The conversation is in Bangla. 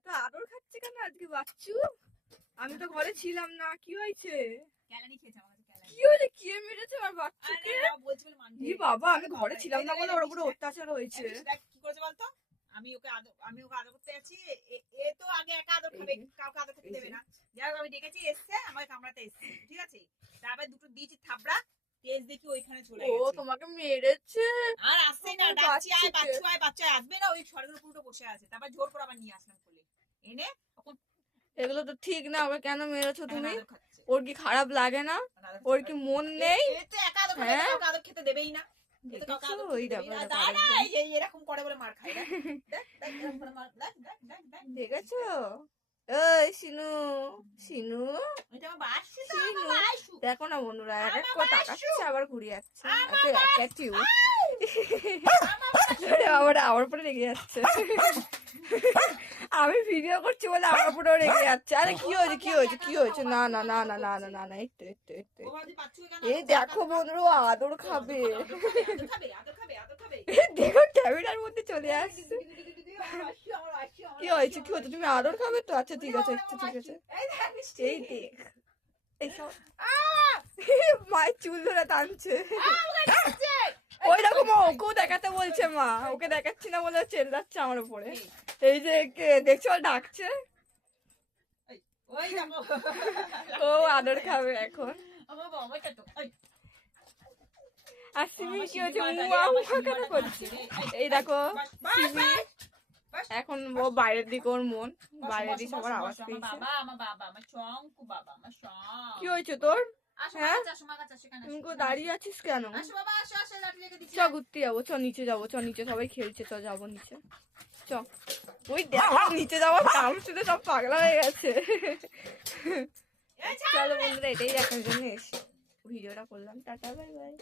এত আদর খাচ্ছে কেন আজকে বাচ্চু? আমি তো ঘরে ছিলাম না, কি হয়েছে? ক্যালানি খেয়েছে আমার কাছে, কি হয়েছে? কে মেরেছে আমার বাচ্চুকে? বলছিল মানতে। ই বাবা, আমি ঘরে ছিলাম না বলে ওর উপরে অত্যাচার হয়েছে। কি করেছে বলতো? আমি ওকে আদর করতে যাচ্ছি, এ তো আগে একা আদর খাবে, কাউকে আদর করতে দেবে না। যাই হোক, আমি ডেকেছি, এসছে, আমাকে কামড়াতে এসছে, ঠিক আছে? তারপরে দুটো দিয়েছি থাবড়া, তেজ দেখি ওইখানে চলে ও গেছে। তোমাকে মেরেছে? আর আসছেই না, ডাকছি আয় বাচ্চু আয় বাচ্চা আসবে না, ওই স্বর্গের উপরে বসে আছে। তারপর জোর করে আবার নিয়ে আসলাম কোলে এনে। তখন এগুলো তো ঠিক না, ওকে কেন মেরেছো তুমি? আদর খাচ্ছে। ওর কি খারাপ লাগে না? ওর কি মন নেই? এ তো একা আদর খাবে, কাউকে আদর খেতে দেবেই না। দেখেছো ওই ব্যাপারে? এরকম করে বলে মার খাই। দেখেছো? ওই শিনু, শিনু, শিনু, দেখো না বন্ধুরা, এক এক করে তাকাচ্ছে আবার ঘুরে যাচ্ছে। এত অ্যাটিটিউড। আবার আমার উপরে রেগে যাচ্ছে। আমি ভিডিও করছি বলে আমার উপরেও রেগে যাচ্ছে। আরে কি হয়েছে, কি হয়েছে, কি হয়েছে? না না না না না না না না, একটু একটু একটু এই দেখো বন্ধুরা, আদর খাবে। দেখো ক্যামেরার মধ্যে চলে আসছে। কি হয়েছে, কি হয়েছে? তুমি আদর খাবে তো? আচ্ছা ঠিক আছে, আচ্ছা ঠিক আছে। এই দেখ, এইসব মায়ের চুল ধরে টানছে। ওই রকম ওকেও দেখাতে বলছে মা, ওকে দেখাচ্ছি না বলে চেল্লাচ্ছে আমার উপরে। এই যে দেখছো ডাকছে, ও আদর খাবে এখন। আর সিমি কি হচ্ছে, কথা করছে। এই দেখো সিমি এখন, ও বাইরের দিকে, ওর মন বাইরের দিকে, সবার আওয়াজ পেয়েছে। কি হয়েছে তোর? হ্যাঁ, তুমি দাঁড়িয়ে আছিস কেন? চ ঘুরতে যাবো, চ নিচে যাবো, চ নিচে সবাই খেলছে, চ যাবো নিচে, চ। ওই দেখো নিচে যাওয়ার নাম শুনে সব পাগলা হয়ে গেছে। চলো বন্ধুরা, এটাই দেখার জন্য এসে ভিডিওটা করলাম। Tata, bye bye.